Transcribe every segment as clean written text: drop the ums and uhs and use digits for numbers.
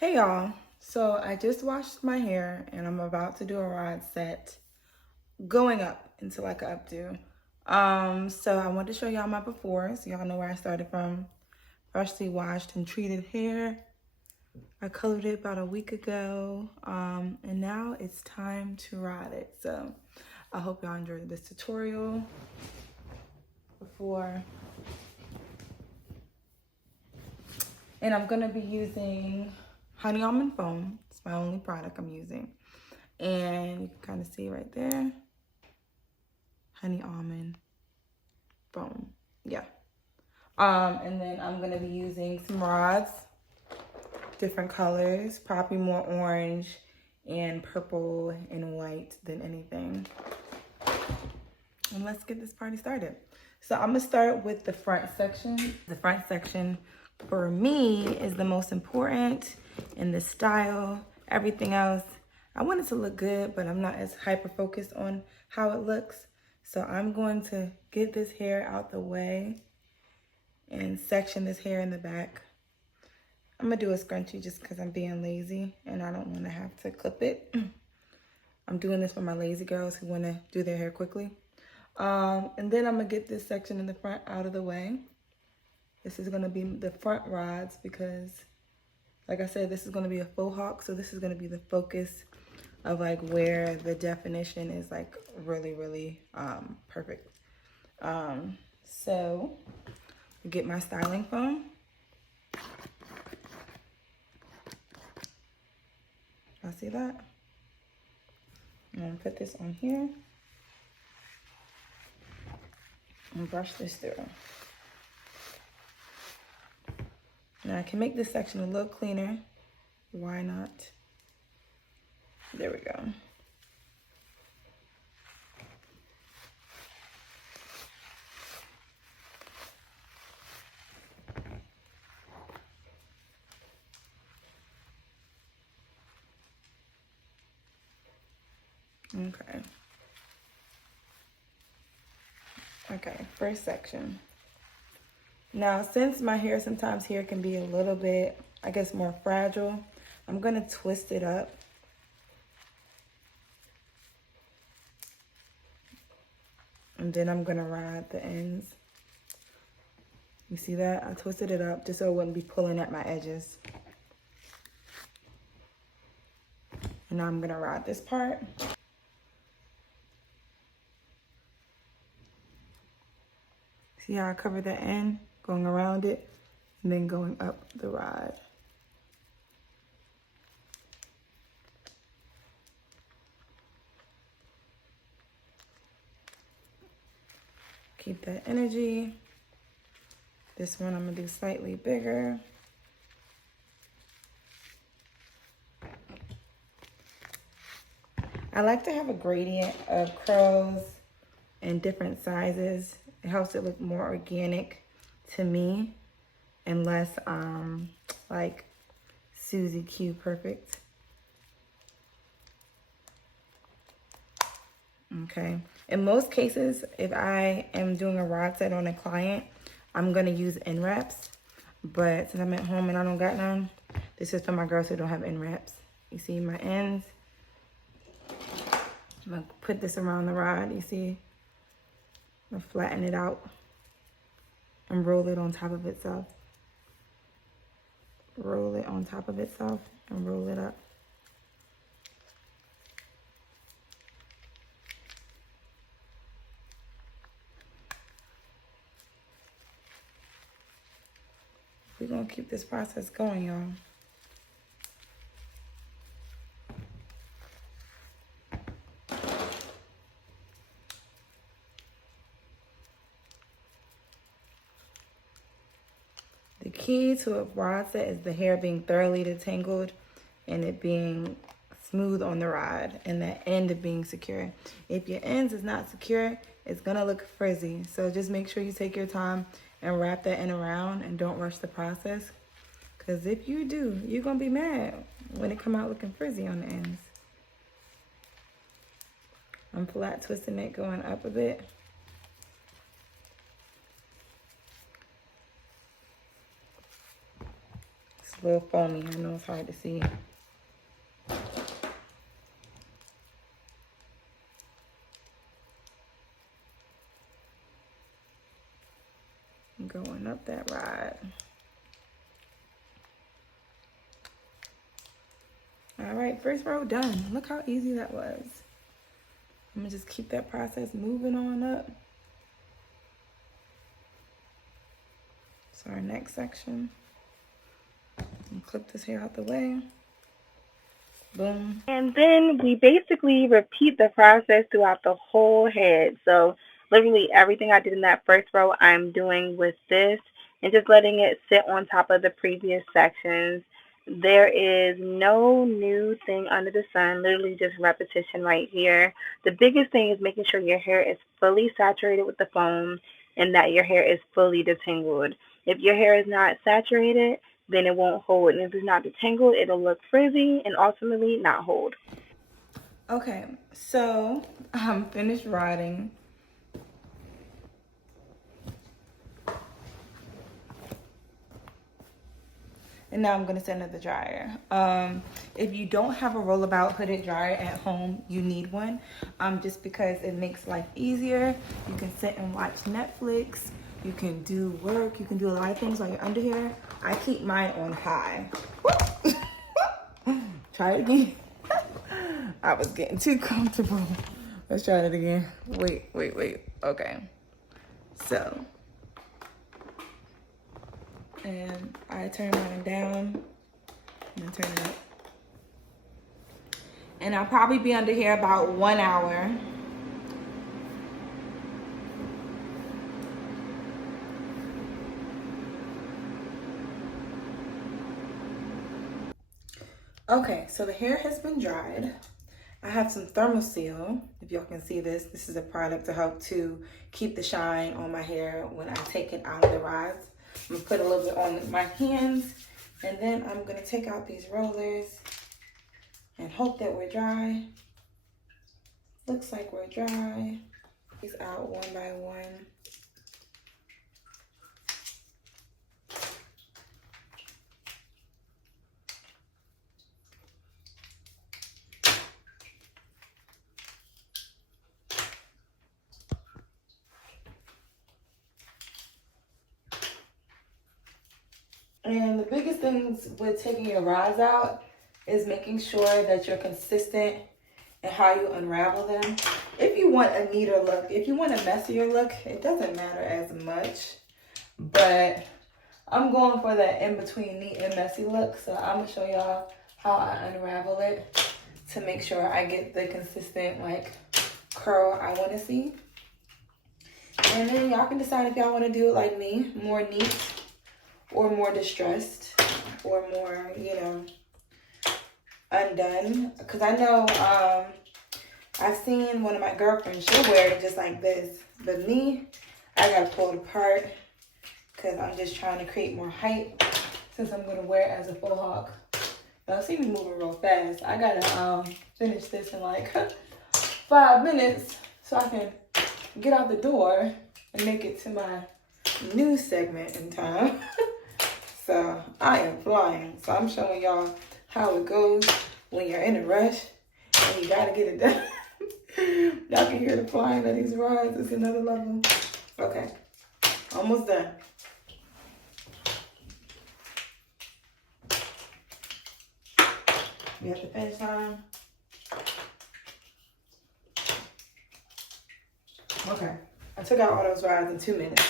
Hey y'all, so I just washed my hair and I'm about to do a rod set going up into like an updo. So I wanted to show y'all my before so y'all know where I started from. Freshly washed and treated hair. I colored it about a week ago, and now it's time to rod it. So I hope y'all enjoyed this tutorial before. And I'm gonna be using honey almond foam. It's my only product I'm using. And you can kind of see right there, honey almond foam, yeah. And then I'm gonna be using some rods, different colors, probably more orange and purple and white than anything. And let's get this party started. So I'm gonna start with the front section. The front section for me is the most important in the style. Everything else, I want it to look good, but I'm not as hyper focused on how it looks. So I'm going to get this hair out the way and section this hair in the back. I'm gonna do a scrunchie just because I'm being lazy and I don't want to have to clip it. I'm doing this for my lazy girls who want to do their hair quickly. And then I'm gonna get this section in the front out of the way. This is gonna be the front rods because, like I said, this is gonna be a faux hawk. So this is gonna be the focus of like where the definition is like really, really perfect. So get my styling foam. I see that. I'm gonna put this on here and brush this through. Now I can make this section a little cleaner. Why not? There we go. Okay. Okay, first section. Now, since my hair sometimes here can be a little bit, I guess, more fragile, I'm gonna twist it up. And then I'm gonna ride the ends. You see that? I twisted it up just so it wouldn't be pulling at my edges. And now I'm gonna ride this part. See how I covered the end, going around it, and then going up the rod. Keep that energy. This one I'm gonna do slightly bigger. I like to have a gradient of curls in different sizes. It helps it look more organic to me and less like Susie Q perfect. Okay. In most cases, if I am doing a rod set on a client, I'm gonna use end wraps. But since I'm at home and I don't got none, this is for my girls who don't have end wraps. You see my ends? I'm gonna put this around the rod, you see? I'm gonna flatten it out and roll it on top of itself. Roll it on top of itself and roll it up. We're gonna keep this process going, y'all. The key to a rod set is the hair being thoroughly detangled and it being smooth on the rod and the end being secure. If your ends is not secure, it's gonna look frizzy. So just make sure you take your time and wrap that in around and don't rush the process. Because if you do, you're gonna be mad when it come out looking frizzy on the ends. I'm flat twisting it going up a bit. a little foamy. I know it's hard to see. Going up that rod. All right, first row done. Look how easy that was. I'm gonna just keep that process moving on up. So our next section, and clip this hair out the way. Boom. And then we basically repeat the process throughout the whole head. So literally everything I did in that first row, I'm doing with this and just letting it sit on top of the previous sections. There is no new thing under the sun, literally just repetition right here. The biggest thing is making sure your hair is fully saturated with the foam and that your hair is fully detangled. If your hair is not saturated, then it won't hold. And if it's not detangled, it'll look frizzy and ultimately not hold. Okay, so I'm finished riding. And now I'm gonna send it to the dryer. If you don't have a rollabout hooded dryer at home, you need one. Just because it makes life easier. You can sit and watch Netflix. You can do work. You can do a lot of things while you're under here. I keep mine on high. Try it again. I was getting too comfortable. Let's try it again. Wait. Okay. So. And I turn mine down and then turn it up. And I'll probably be under here about 1 hour. Okay, so the hair has been dried. I have some Thermoseal. If y'all can see this, this is a product to help to keep the shine on my hair when I take it out of the rods. I'm gonna put a little bit on my hands, and then I'm gonna take out these rollers and hope that we're dry. Looks like we're dry. These out one by one. And the biggest things with taking your rods out is making sure that you're consistent in how you unravel them. If you want a neater look, if you want a messier look, it doesn't matter as much. But I'm going for that in-between neat and messy look. So I'm going to show y'all how I unravel it to make sure I get the consistent like curl I want to see. And then y'all can decide if y'all want to do it like me, more neat or more distressed or more, you know, undone. Because I know I've seen one of my girlfriends, she'll wear it just like this. But me, I got to pull it apart because I'm just trying to create more height since I'm going to wear it as a faux hawk. Y'all see me moving real fast. I got to finish this in like 5 minutes so I can get out the door and make it to my news segment in time. So I am flying. So I'm showing y'all how it goes when you're in a rush and you gotta get it done. Y'all can hear the flying of these rods. It's another level. Okay, almost done. We have the finish line. Okay, I took out all those rods in 2 minutes.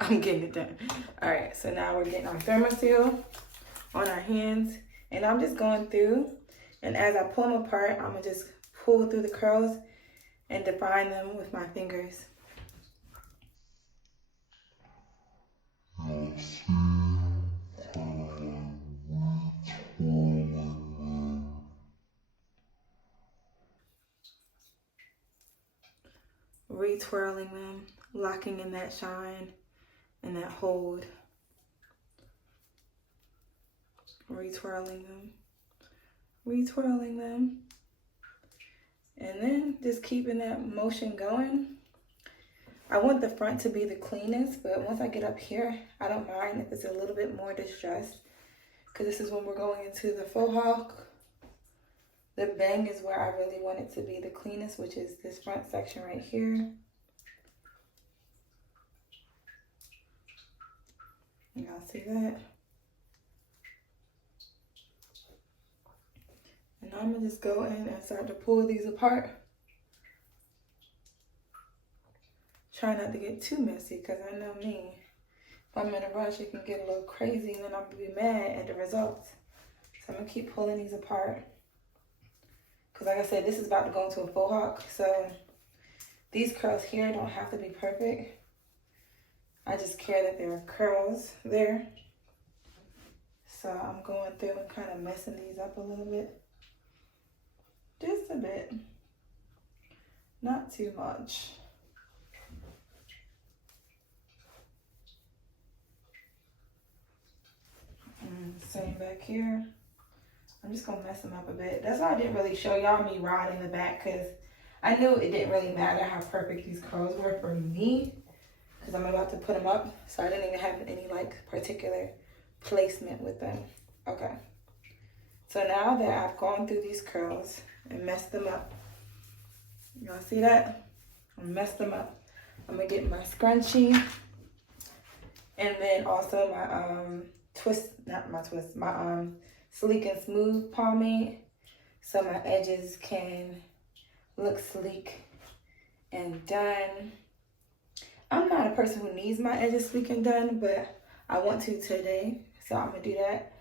I'm getting it done. All right, so now we're getting our Thermoseal on our hands, and I'm just going through, and as I pull them apart, I'm gonna just pull through the curls and define them with my fingers. Retwirling them, locking in that shine and that hold. Retwirling them, and then just keeping that motion going. I want the front to be the cleanest, but once I get up here, I don't mind if it's a little bit more distressed, because this is when we're going into the faux hawk. The bang is where I really want it to be the cleanest, which is this front section right here. Y'all see that? And I'm gonna just go in and start to pull these apart. Try not to get too messy, because I know me. If I'm in a rush, it can get a little crazy and then I'm gonna be mad at the results. So I'm gonna keep pulling these apart. Because like I said, this is about to go into a faux hawk. So these curls here don't have to be perfect. I just care that there are curls there. So I'm going through and kind of messing these up a little bit. Just a bit. Not too much. Same back here. I'm just gonna mess them up a bit. That's why I didn't really show y'all me riding the back, because I knew it didn't really matter how perfect these curls were for me, because I'm about to put them up. So I didn't even have any like particular placement with them. Okay. So now that I've gone through these curls and messed them up, y'all see that? I messed them up. I'm gonna get my scrunchie and then also my my sleek and smooth pomade, so my edges can look sleek and done. I'm not a person who needs my edges sleek and done, but I want to today, so I'm gonna do that.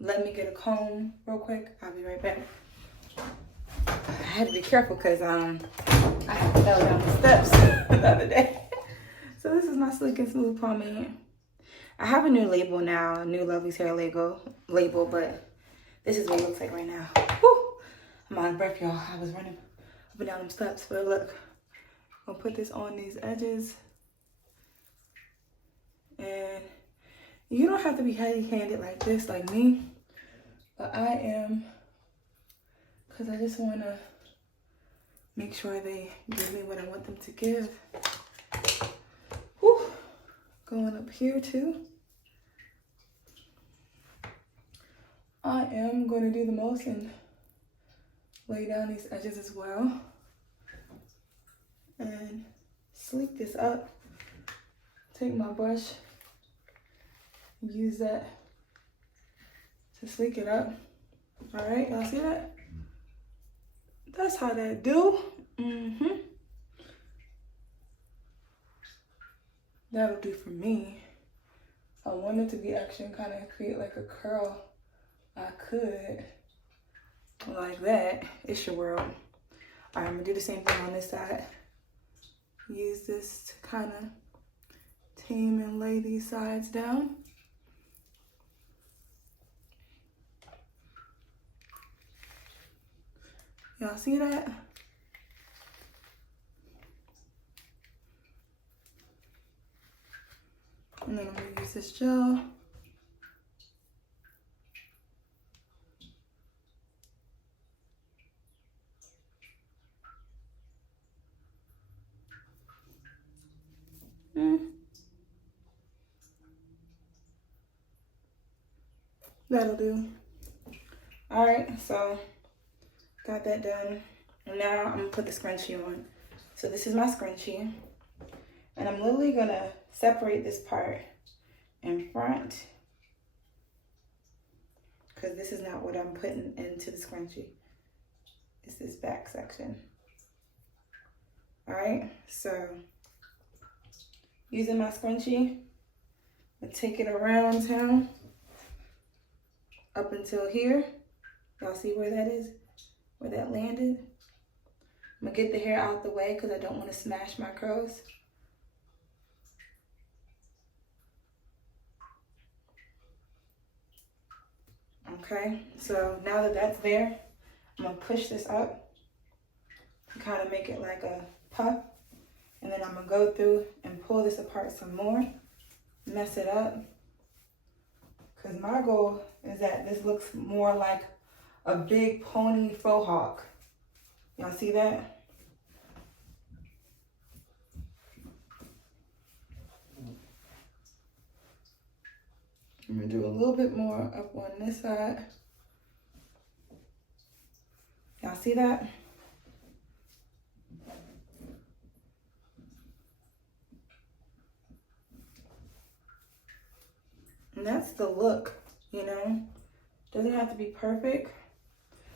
Let me get a comb real quick. I'll be right back. I had to be careful because I fell down the steps the other day. So this is my sleek and smooth pomade. I have a new label now, a new Lovely's Hair label, but this is what it looks like right now. Whew. I'm out of breath, y'all. I was running up and down them steps, but look. I'm gonna put this on these edges. And you don't have to be heavy-handed like this, like me, but I am, because I just wanna make sure they give me what I want them to give. Whew. Going up here too. I am going to do the most and lay down these edges as well. And sleek this up. Take my brush and use that to sleek it up. All right, y'all see that? That's how that do. That'll do for me. If I wanted to be action, kind of create like a curl, I could, like that. It's your world. All right, I'm gonna do the same thing on this side. Use this to kind of tame and lay these sides down. Y'all see that? And then I'm gonna use this gel. That'll do. All right, so got that done. And now I'm gonna put the scrunchie on. So this is my scrunchie. And I'm literally gonna separate this part in front, because this is not what I'm putting into the scrunchie. It's this back section. All right, so using my scrunchie, I take it around town up until here. Y'all see where that is? Where that landed? I'm gonna get the hair out the way because I don't want to smash my curls. Okay, so now that that's there, I'm gonna push this up to kind of make it like a puff. And then I'm gonna go through and pull this apart some more, mess it up. Because my goal is that this looks more like a big pony faux hawk. Y'all see that? I'm gonna do a little bit more up on this side. Y'all see that? And that's the look, you know? Doesn't have to be perfect.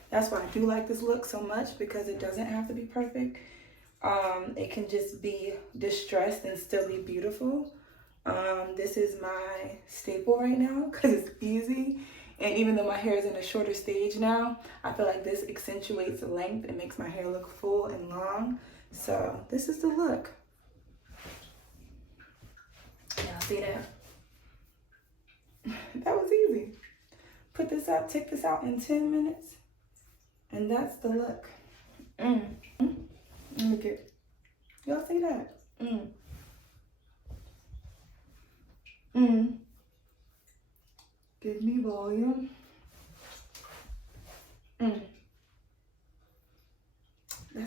That's why I do like this look so much, because it doesn't have to be perfect. It can just be distressed and still be beautiful. This is my staple right now because it's easy. And even though my hair is in a shorter stage now, I feel like this accentuates the length and makes my hair look full and long. So this is the look. Y'all see that? That was easy. Put this up, take this out in 10 minutes. And that's the look. Look at, y'all see that? Give me volume. That's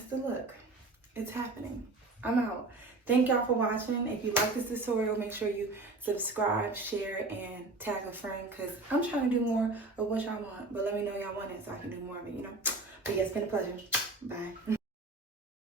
the look. It's happening. I'm out. Thank y'all for watching. If you like this tutorial, make sure you subscribe, share, and tag a friend, because I'm trying to do more of what y'all want. But let me know y'all want it so I can do more of it, you know? But yeah, it's been a pleasure. Bye.